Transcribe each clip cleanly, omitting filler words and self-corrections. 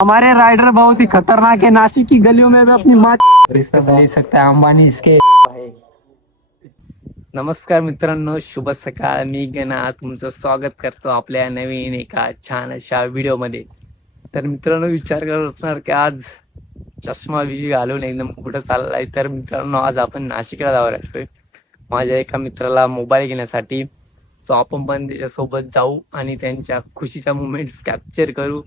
हमारे राइडर बहुत ही खतरनाक है, नासिक की गलियों में भी अपनी माँ ले सकता है अंबानी इसके. नमस्कार मित्रांनो, शुभ सकाळ. मी गणा तुमचं स्वागत करतो आपल्या नवीन एका छान अशा व्हिडिओमध्ये. तर मित्रांनो, विचार करत असणार की आज चष्मा बिजी घालून एकदम कुठं चाललाय. तर मित्रांनो, आज आपण नाशिकला जाऊ लागतोय माझ्या एका मित्राला मोबाईल घेण्यासाठी. सो आपण पण त्याच्यासोबत जाऊ आणि त्यांच्या खुशीच्या मुमेंट्स कॅप्चर करू.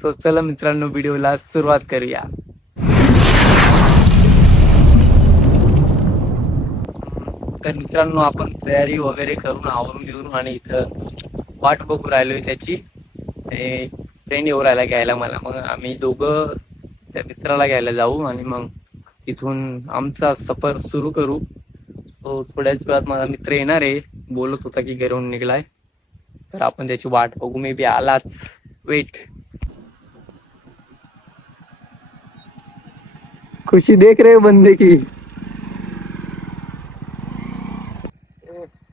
सो चला मित्रांनो, व्हिडिओला सुरुवात करूया. तर मित्रांनो, आपण तयारी वगैरे करून आवरून घेऊन आणि इथं वाट बघू राहिलोय त्याची. ट्रेन येऊ राहिला घ्यायला मला. मग आम्ही दोघं त्या मित्राला घ्यायला जाऊ आणि मग तिथून आमचा सफर सुरू करू. तो थोड्याच वेळात माझा मित्र येणार आहे, बोलत होता की घरून निघलाय. तर आपण त्याची वाट बघू. मे बी आलाच. वेट. खुशी देख रहे हो बंदे की.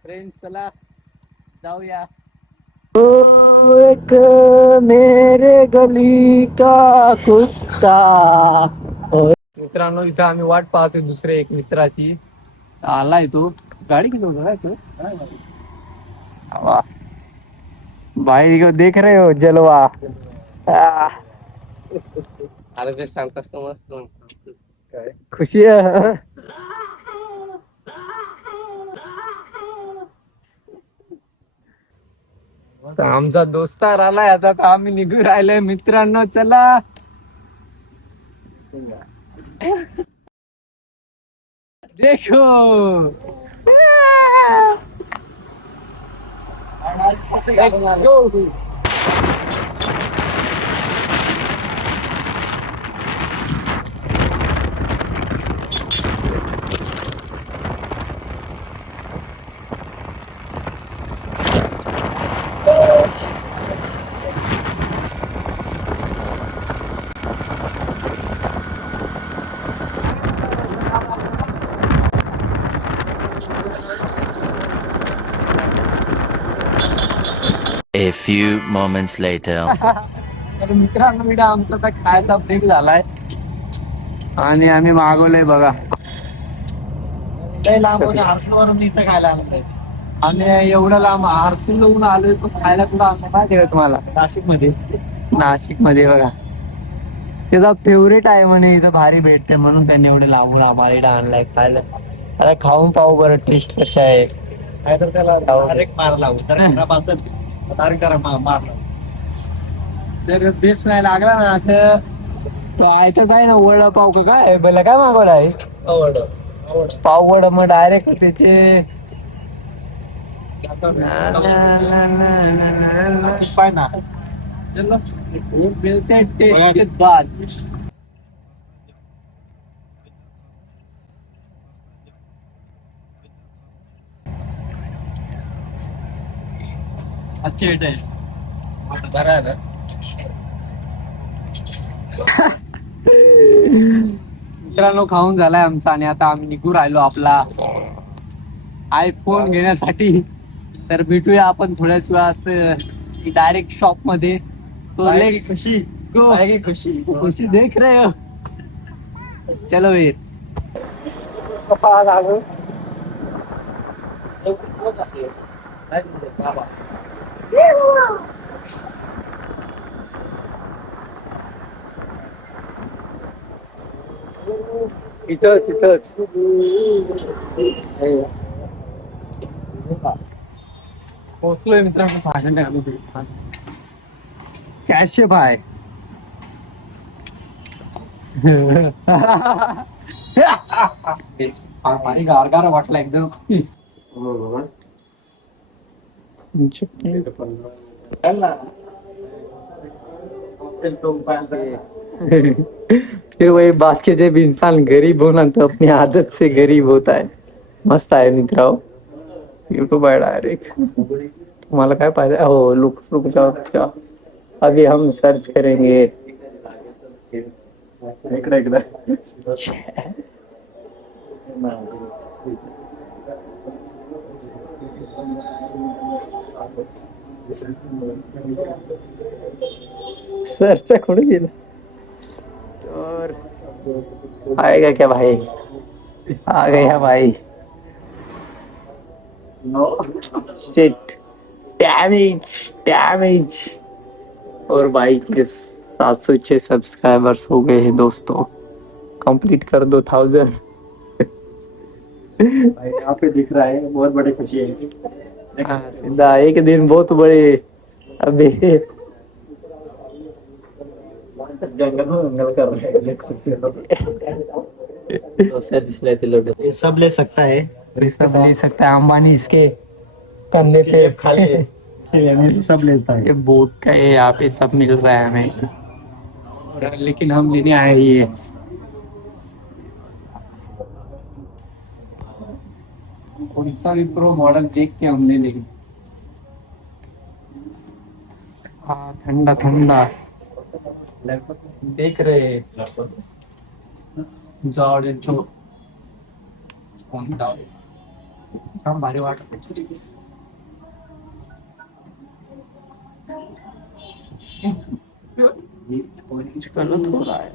फ्रेंड चला जाऊया. एक मेरे गली का कुत्ता. मित्रांनो, इथं आम्ही वाट पाहतोय दुसरे एक मित्राची. आलाय तो. गाडी किती होता तो. भाई को देख रहे हो जलवा. अरे ते सांगतास का मस्त. काय खुशी आहे. आमचा दोस्तार आलाय आता. आम्ही निघू राहिलोय मित्रांनो, चला. देखो. Let's go. A few moments later. तर मित्रांनो, इकडे आमचा आता खायचा ब्रेक झालाय आणि आम्ही मागवलंय बघा. आम्ही एवढं लांब आरसून जाऊन आलोय, पण खायला कुठं आणलं माहिती आहे का तुम्हाला? नाशिक मध्ये बघा. त्याचा फेवरेट आहे म्हणे, इथं भारी भेटते म्हणून त्यांनी एवढे लांबून आम्हाला इथं आणलाय खायला. आता खाऊन पाहू बरं टेस्ट कशा आहे. जर बेस्ट नाही लागला ना तर तो आयताच आहे ना वडापाव का काय बला काय मागवला आहे. पाव वडा. मग डायरेक्ट त्याचे मिलते टेस्ट के बाद. अच्छे मित्रांनो, खाऊन झालाय आमचा आणि आता आम्ही निघू राहिलो आपला आयफोन घेण्यासाठी. तर भेटूया आपण थोड्याच वेळात डायरेक्ट शॉप मध्ये. खुशी खुशी देख रहे हो. चलो वीर. इथंच पोहोचलोय मित्रांनो. कॅशे भाय. भारी गारगार वाटला एकदम. फिर वही बात के, जब इंसान गरीब हो ना तो अपनी आदत से गरीब होता है. मस्त आहे मित्र. यूट्यूब आहे डायरेक्ट. तुम्हाला काय पाहिजे हो. रुक जाओ. अभी हम सर्च करेंगे. इकडे सरचा कुठे गेला. और आएगा क्या भाई? आ गया भाई। Shit, damage damage. और भाई के 706 सब्सक्राइबर्स हो गए हैं दोस्तों। कंप्लीट कर दो 1000। भाई यहाँ पे दिख रहा है, बहुत बड़ी खुशी है। हाँ, सीधा एक दिन बहुत बड़े। अबे जंगल कर रहे हैं, देख सकते हो। ये सब ले सकता है, सब ले सकता है अंबानी इसके कंधे पे। जेब खाली है, इसीलिए तो सब लेता है। ये बोट का है, यहाँ पे सब मिल रहा है हमें। और लेकिन हम लेने आए ही है। कौन सा भी प्रो मॉडल देख के हमने ले। हाँ, ठंडा ठंडा देख रहे हैं। जो कोणता छान भारी वाटत। गलत हो रहा है।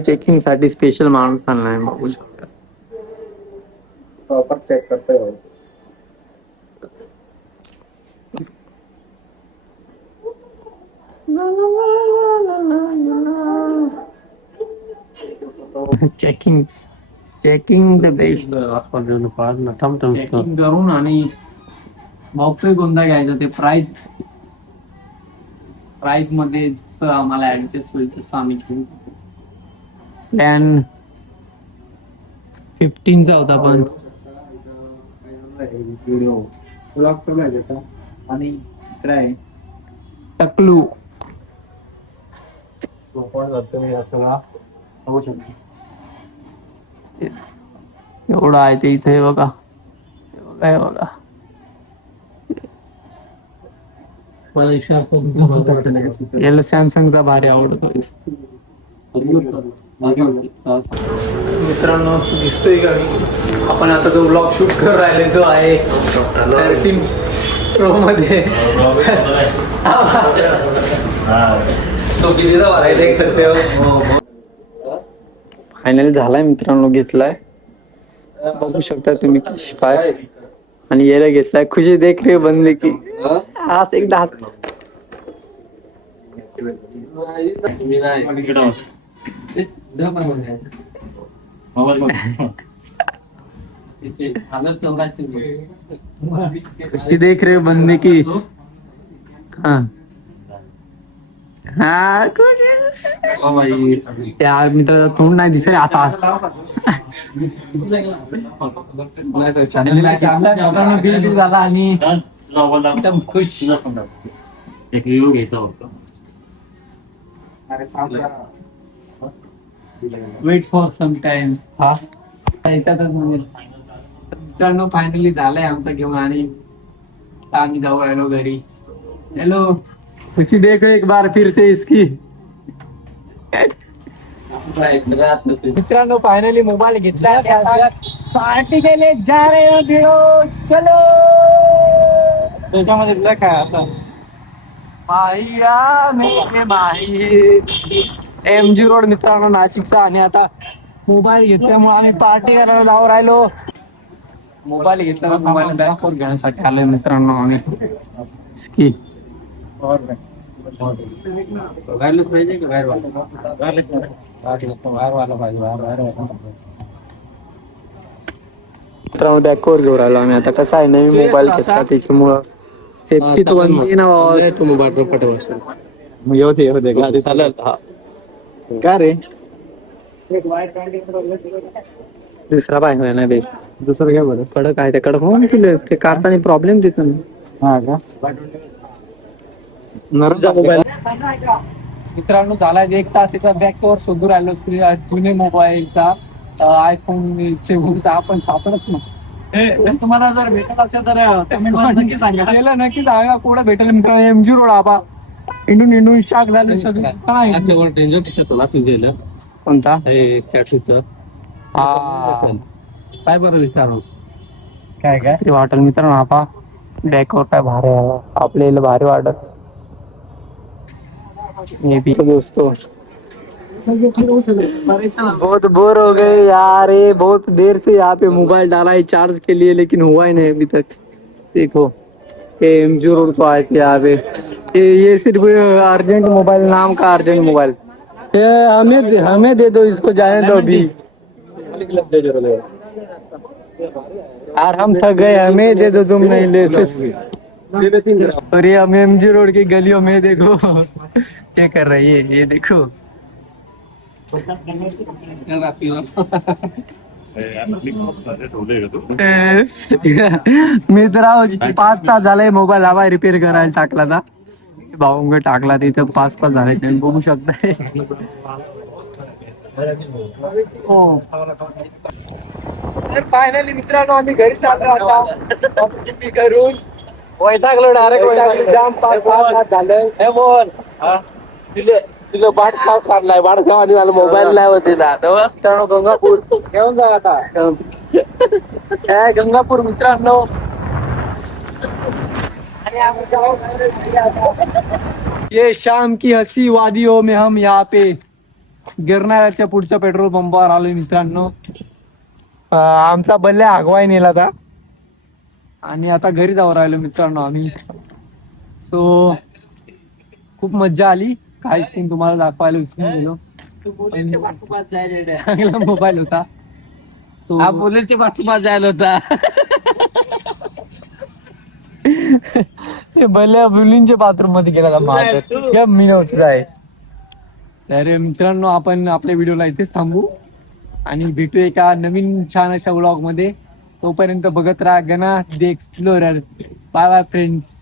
चेकिंग साठी स्पेशल माणूस आणलाय बघू शकता। प्रॉपर चेक करते हो। Checking checking the best. Checking करून आणि बॉक्सही कोणता घ्यायचा ते प्राइस मध्ये जसं आम्हाला ऍडजस्ट होईल तसं आम्ही घेऊ। प्लॅन 15चा होता पण व्हिडिओ ब्लॉग चालू आहे त्याचा आणि ट्राय टकलू कोण जातो मी सगळा बघू शकतो। एवढं आहे ते इथे हे बघा, हे बघा, हे बघा। याला सॅमसंगचा भारी आवडतो। मित्रांनो दिसतोय का आपण आता जो ब्लॉग शूट कर राहिले तो आहे 13 प्रो मध्ये। तो कितीला भराय देख सकते हो। फायनल झालाय मित्रांनो, घेतलाय बघू शकता तुम्ही शिपाय आणि याला घेतलाय। खुशी देख रे बनले की आज एकदा हात खुशी देख रे बनने की। हाँ हाँ यार मित्र तोंड नाही दिसत आता। बिल झाला आणि एकदम खुश। एक रिव्ह्यू घ्यायचा होता। Wait for some time. हा याच्यातच म्हणजे मित्रांनो फायनली झालंय आमचं घेऊन आणि आम्ही जाऊ राहिलो घरी। हॅलो खुशी देखो एक बार फिर से इसकी। मित्रांनो फायनली मोबाईल घेतला, पार्टी के लिए जा रहे हो भिडो चलो। त्याच्यामध्ये ब्लॅक आहे आता भाईया मेरे भाई MG रोड मित्रांनो नाशिकचा। आणि आता मोबाईल घेतल्यामुळे आम्ही पार्टी करायला जाऊ राहिलो। मोबाईल घेतला मोबाईल बॅक वर घेण्यासाठी आलोय मित्रांनो आम्ही इसकी। और वायरलेस पाहिजे की वायर वाला? वायर वाला पाहिजे, वायर मित्रांनो बॅक वर घेऊन राहिलो आम्ही आता। कसं आहे नवीन मोबाईल घेतला त्याच्यामुळं सेफ्टी तो बनली ना बाबा। तू मोबाईल पट बसतो मग येऊ दे गाडी चालेल। हा का रे दुसरा पाहिजे नाही बेस दुसरं घ्या बरं। कडक आहे ते कडक होऊन केले ते काढताना प्रॉब्लेम देत ना। हा का मोबाईल मित्रांनो झाला 1 तास त्याचा बॅक कवर शोधू राहिलो जुने मोबाईलचा iPhone 7चा आपण सापडत ना। तुम्हाला जर भेटत असेल तर नक्की सांगा। गेलं नक्की सांगा कुठं भेटेल मित्रांनो। MG रोड आबा इंडून इंडून शाक झालं सगळं काय कोणता हा काय बरं विचारू काय तरी वाटेल मित्रांनो। आपा बॅकवर काय भारी आहे आपल्याला भारी वाटत। हे बी दोस्तो बहुत बोर हो गए यार, ये बहुत देर से यहाँ पे मोबाइल डाला है चार्ज के लिए, लेकिन हुआ ही नहीं अभी तक। देखो ये एमजी रोड को आए थे यहाँ पे। ये सिर्फ अर्जेंट मोबाइल नाम का अर्जेंट मोबाइल। ये हमें दे दो, इसको जाने दो अभी यार, हम थक गए, हमें दे दो, तुम नहीं लेते। और ये हम एमजी रोड की गलियों में देखो क्या कर रही है, ये देखो। मित्रा 5 तास झालाय मोबाईल हवा रिपेअर करायला टाकला था, भाऊंग टाकला तिथं 5 तास झाले, तुम्ही बघू शकताय। तर फायनली मित्रांनो आम्ही घरी चाललो आता करून, वैतागलो डायरेक्ट, जाम 5-6 तास झालं। हे बोल तुला बाट खाव काढलाय, बाट खाव आणि मला मोबाईल नाही होते ना, त्यामुळे गंगापूर घेऊन जा आता। गंगापूर मित्रांनो, ये शाम की हसी वादियों में हम यहाँ पे गिरणाऱ्याच्या पुढच्या पेट्रोल पंपावर आलोय मित्रांनो। आमचा बल्ल्या आगवाय नेला होता आणि आता घरी जाऊ राहिलो मित्रांनो आम्ही। सो खूप मज्जा आली, काही सीन तुम्हाला दाखवायला विसरून गेलो, चांगला मोबाईल होता। सो पोलीसच्या पाठोपाठ जायला होता। ते भल्या मुलींच्या बाथरूम मध्ये गेला का मी नव्हतं आहे। तर मित्रांनो आपण आपल्या व्हिडिओला इथेच थांबू आणि भेटू एका नवीन छान अशा व्लॉग मध्ये। तोपर्यंत बघत राहा Gana the explorer. Bye bye friends.